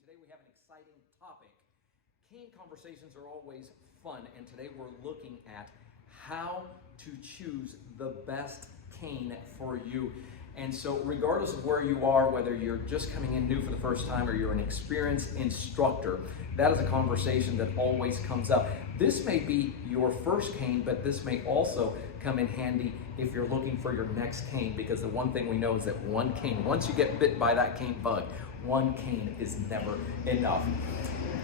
Today we have an exciting topic. Cane conversations are always fun, and today we're looking at how to choose the best cane for you. And so regardless of where you are, whether you're just coming in new for the first time or you're an experienced instructor, that is a conversation that always comes up. This may be your first cane, but this may also come in handy if you're looking for your next cane, because the one thing we know is that one cane, once you get bit by that cane bug, one cane is never enough.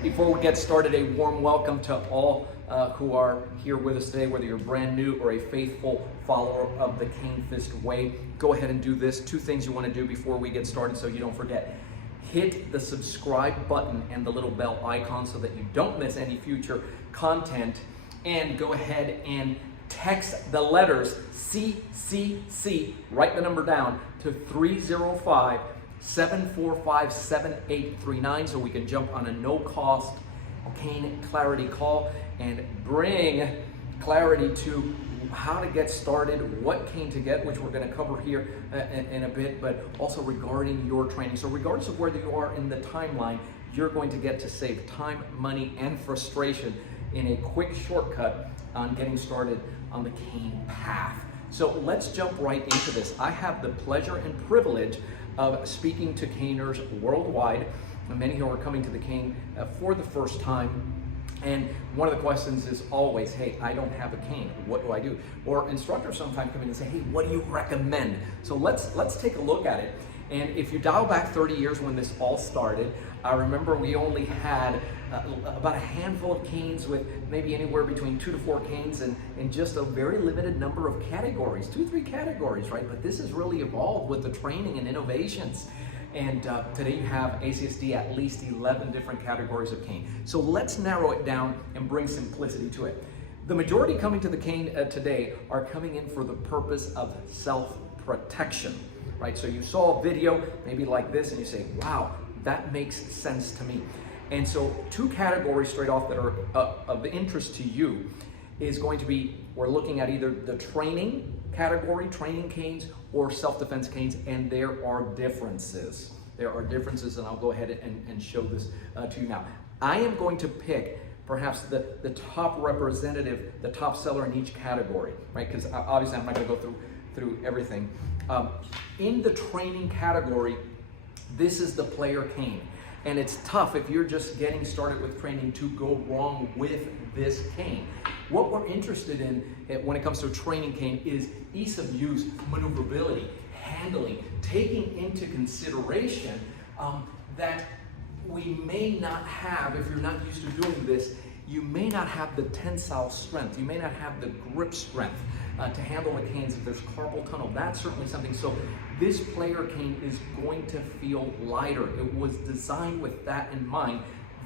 Before we get started, a warm welcome to all who are here with us today, whether you're brand new or a faithful follower of the Cane Fist Way. Go ahead and do this. Two things you want to do before we get started so you don't forget. Hit the subscribe button and the little bell icon so that you don't miss any future content, and go ahead and text the letters CCC, write the number down, to 305-745-7839 so we can jump on a no-cost cane clarity call and bring clarity to how to get started, what cane to get, which we're going to cover here in a bit, but also regarding your training. So regardless of where you are in the timeline, you're going to get to save time, money, and frustration in a quick shortcut on getting started on the cane path. So let's jump right into this. I have the pleasure and privilege of speaking to caners worldwide, many who are coming to the cane for the first time. And one of the questions is always, hey, I don't have a cane, what do I do? Or instructors sometimes come in and say, hey, what do you recommend? So let's take a look at it. And if you dial back 30 years when this all started, I remember we only had about a handful of canes with maybe anywhere between 2 to 4 canes and just a very limited number of categories, 2 or 3 categories, right? But this has really evolved with the training and innovations. And today you have ACSD at least 11 different categories of cane. So let's narrow it down and bring simplicity to it. The majority coming to the cane today are coming in for the purpose of self-protection, right? So you saw a video maybe like this and you say, wow, that makes sense to me. And so 2 categories straight off that are of interest to you is going to be, we're looking at either the training category, training canes, or self-defense canes, and there are differences. There are differences, and I'll go ahead and show this to you now. I am going to pick perhaps the top representative, the top seller in each category, right? Because obviously I'm not going to go through everything. In the training category, this is the player cane. And it's tough if you're just getting started with training to go wrong with this cane. What we're interested in when it comes to a training cane is ease of use, maneuverability, handling, taking into consideration that we may not have, if you're not used to doing this, you may not have the tensile strength, you may not have the grip strength to handle the canes if there's carpal tunnel. That's certainly something. So this player cane is going to feel lighter. It was designed with that in mind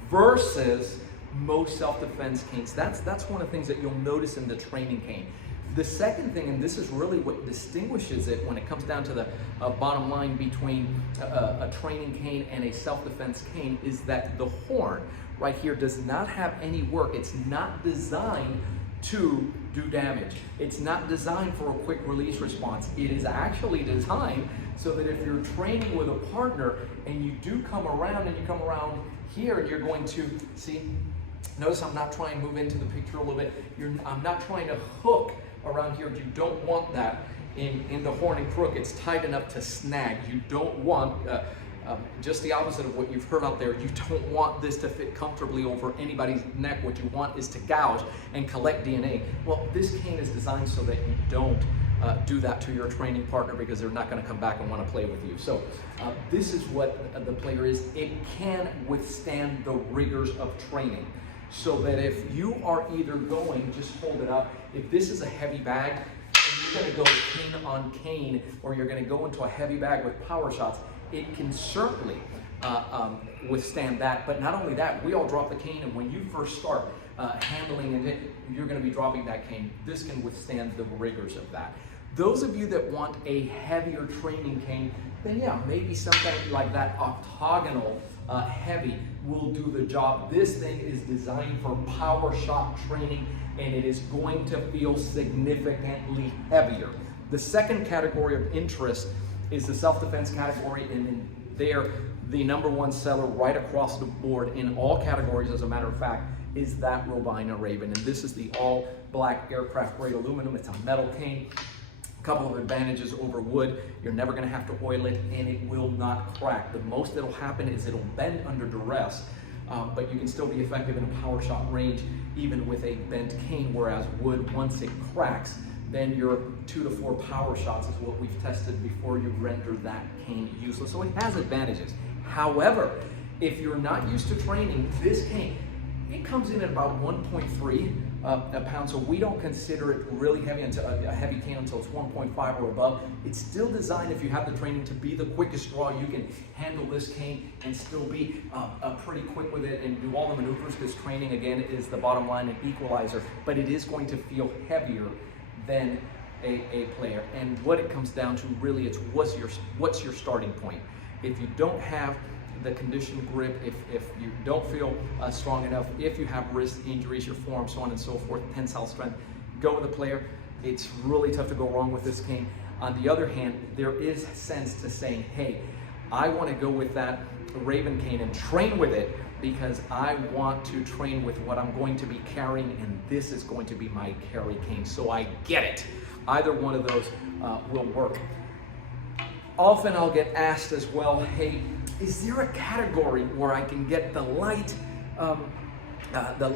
versus most self-defense canes. That's one of the things that you'll notice in the training cane. The second thing, and this is really what distinguishes it when it comes down to the bottom line between a training cane and a self-defense cane, is that the horn right here does not have any work. It's not designed to do damage. It's not designed for a quick release response. It is actually designed so that if you're training with a partner and you do come around and you come around here and you're going to, see, notice I'm not trying to move into the picture a little bit. I'm not trying to hook around here. You don't want that in the horn and crook. It's tight enough to snag. You don't want, just the opposite of what you've heard out there, you don't want this to fit comfortably over anybody's neck. What you want is to gouge and collect DNA. Well, this cane is designed so that you don't do that to your training partner, because they're not going to come back and want to play with you. So this is what the player is. It can withstand the rigors of training. So that if you are either going, just hold it up, if this is a heavy bag, and you're going to go cane on cane, or you're going to go into a heavy bag with power shots, it can certainly withstand that. But not only that, we all drop the cane, and when you first start handling it, you're going to be dropping that cane. This can withstand the rigors of that. Those of you that want a heavier training cane, then yeah, maybe something like that octagonal heavy will do the job. This thing is designed for power shot training, and it is going to feel significantly heavier. The second category of interest is the self-defense category, and there, the #1 seller right across the board in all categories, as a matter of fact, is that Robaina Raven. And this is the all black aircraft grade aluminum. It's a metal cane. A couple of advantages over wood: you're never going to have to oil it, and it will not crack. The most that'll happen is it'll bend under duress, but you can still be effective in a power shot range even with a bent cane, whereas wood, once it cracks, then your 2 to 4 power shots is what we've tested before you render that cane useless. So it has advantages. However, if you're not used to training, this cane, it comes in at about 1.3 pounds, so we don't consider it really heavy until a heavy cane until it's 1.5 or above. It's still designed, if you have the training, to be the quickest draw. You can handle this cane and still be pretty quick with it and do all the maneuvers. This training, again, is the bottom line and equalizer, but it is going to feel heavier than a player. And what it comes down to really, it's what's your starting point. If you don't have the conditioned grip, if you don't feel strong enough, if you have wrist injuries, your forearm, so on and so forth, tensile strength, go with a player. It's really tough to go wrong with this cane. On the other hand, there is sense to saying, hey, I want to go with that Raven cane and train with it because I want to train with what I'm going to be carrying, and this is going to be my carry cane, so I get it. Either one of those will work. Often I'll get asked as well, hey, is there a category where I can get the light, the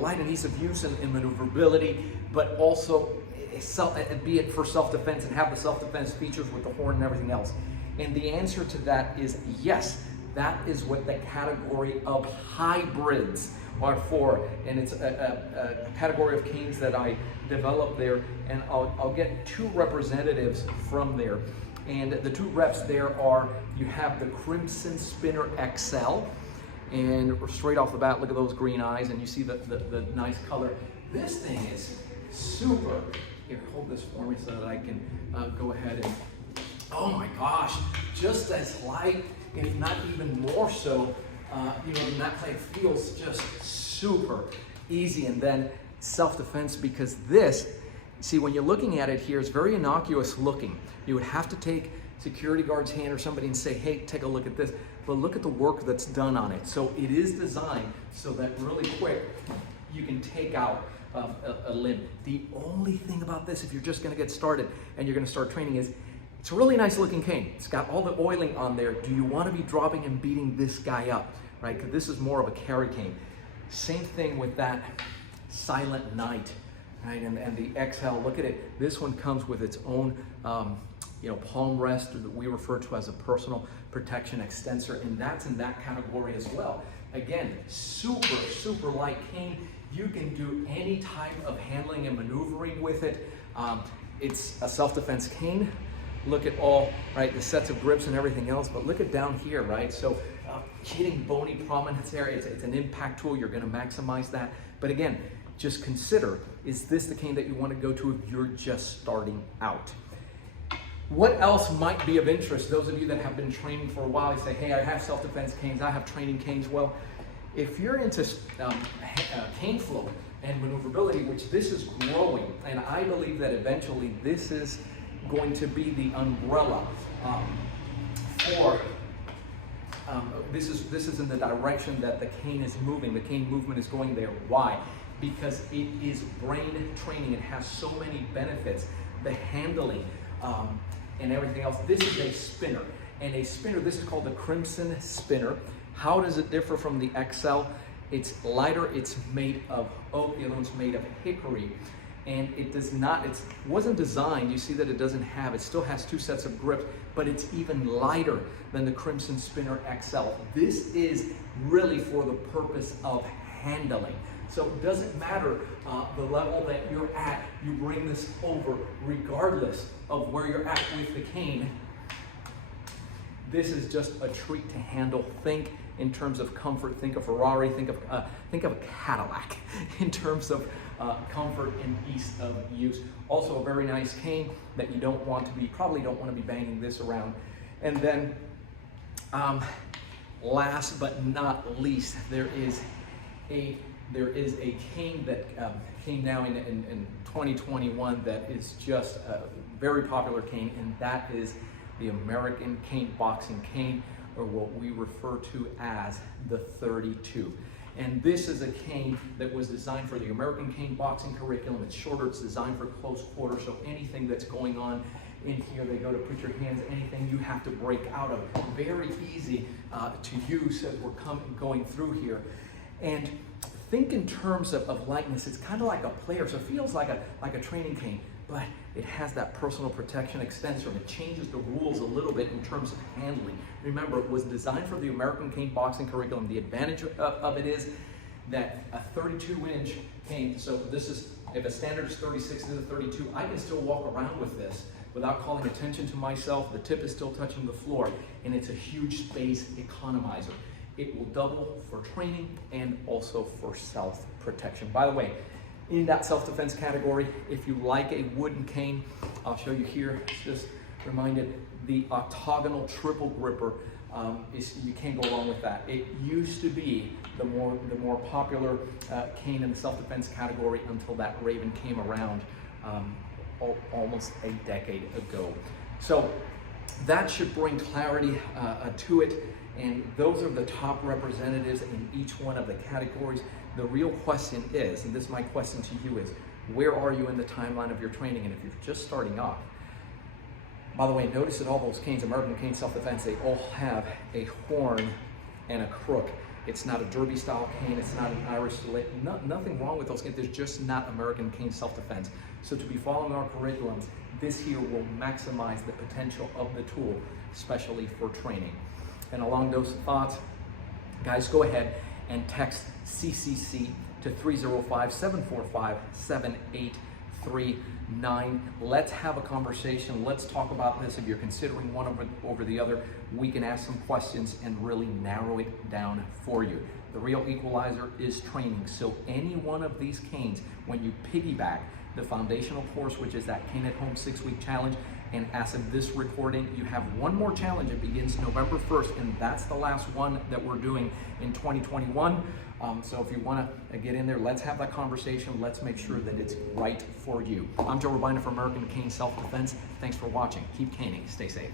light and ease of use and maneuverability, but also be it for self-defense and have the self-defense features with the horn and everything else? And the answer to that is yes. That is what the category of hybrids are for, and it's a category of canes that I developed there, and I'll get 2 representatives from there. And the 2 reps there are, you have the Crimson Spinner XL, and straight off the bat, look at those green eyes, and you see the nice color. This thing is super. Here, hold this for me so that I can go ahead and, oh my gosh, just as light, if not even more so, that play feels just super easy. And then self-defense, because this, see, when you're looking at it here, it's very innocuous looking. You would have to take security guard's hand or somebody and say, hey, take a look at this. But look at the work that's done on it. So it is designed so that really quick you can take out a limb. The only thing about this, if you're just going to get started and you're going to start training, is it's a really nice looking cane. It's got all the oiling on there. Do you want to be dropping and beating this guy up, right? Because this is more of a carry cane. Same thing with that Silent Night, right? And the XL, look at it. This one comes with its own palm rest that we refer to as a personal protection extensor, and that's in that category as well. Again, super, super light cane. You can do any type of handling and maneuvering with it. It's a self-defense cane. Look at all, right, the sets of grips and everything else, but look at down here, right? So hitting bony prominence area, it's an impact tool. You're going to maximize that. But again, just consider, is this the cane that you want to go to if you're just starting out? What else might be of interest? Those of you that have been training for a while, you say, hey, I have self-defense canes, I have training canes. Well, if you're into cane flow and maneuverability, which this is growing, and I believe that eventually this is going to be the umbrella for this is in the direction that the cane is moving. The cane movement is going there. Why? Because it is brain training. It has so many benefits. The handling and everything else. This is a spinner, and a spinner, this is called the Crimson Spinner. How does it differ from the XL? It's lighter. It's made of oak. The other one's made of hickory. And it does not, it wasn't designed, you see that it doesn't have, it still has 2 sets of grips, but it's even lighter than the Crimson Spinner XL. This is really for the purpose of handling. So it doesn't matter the level that you're at, you bring this over regardless of where you're at with the cane. This is just a treat to handle. Think in terms of comfort, think of Ferrari, think of a Cadillac in terms of comfort and ease of use. Also a very nice cane that you probably don't want to be banging this around. And then last but not least, there is a cane that came now in 2021 that is just a very popular cane, and that is the American cane boxing cane. or what we refer to as the 32. And this is a cane that was designed for the American cane boxing curriculum. It's shorter, it's designed for close quarter, so anything that's going on in here, they go to put your hands, anything you have to break out of. Very easy to use as we're going through here. And think in terms of lightness. It's kind of like a player, so it feels like a training cane, but it has that personal protection extensor. It changes the rules a little bit in terms of handling. Remember, it was designed for the American cane boxing curriculum. The advantage of it is that a 32-inch cane, so this is, if a standard is 36, this is 32, I can still walk around with this without calling attention to myself. The tip is still touching the floor, and it's a huge space economizer. It will double for training and also for self-protection. By the way, in that self-defense category, if you like a wooden cane, I'll show you here. It's just reminded, the octagonal triple gripper, you can't go wrong with that. It used to be the more popular cane in the self-defense category until that Raven came around almost a decade ago. So that should bring clarity to it. And those are the top representatives in each one of the categories. The real question is, and this is my question to you, is where are you in the timeline of your training? And if you're just starting off, by the way, notice that all those canes, American cane self-defense, they all have a horn and a crook. It's not a derby style cane, it's not an Irish stiletto, nothing wrong with those canes, there's just not American cane self-defense. So to be following our curriculums, this here will maximize the potential of the tool, especially for training. And along those thoughts, guys, go ahead and text CCC to 305-745-7839. Let's have a conversation. Let's talk about this. If you're considering one over the other, we can ask some questions and really narrow it down for you. The real equalizer is training. So any one of these canes, when you piggyback the foundational course, which is that Cane at Home 6-week challenge, and as of this recording, you have one more challenge. It begins November 1st, and that's the last one that we're doing in 2021. So if you want to get in there, let's have that conversation. Let's make sure that it's right for you. I'm Robaina for American Cane Self-Defense. Thanks for watching. Keep caning. Stay safe.